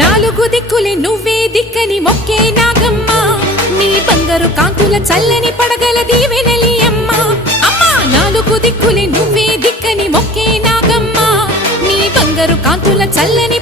నాలుగు దిక్కులే నువ్వే దిక్కని మొక్కే నాగమ్మ నీ బంగారు కాంతుల చల్లని పడగల దీవెనలి అమ్మ అమ్మా నాలుగు దిక్కులే నువ్వే దిక్కని మొక్కే నాగమ్మ నీ బంగారు కాంతుల చల్లని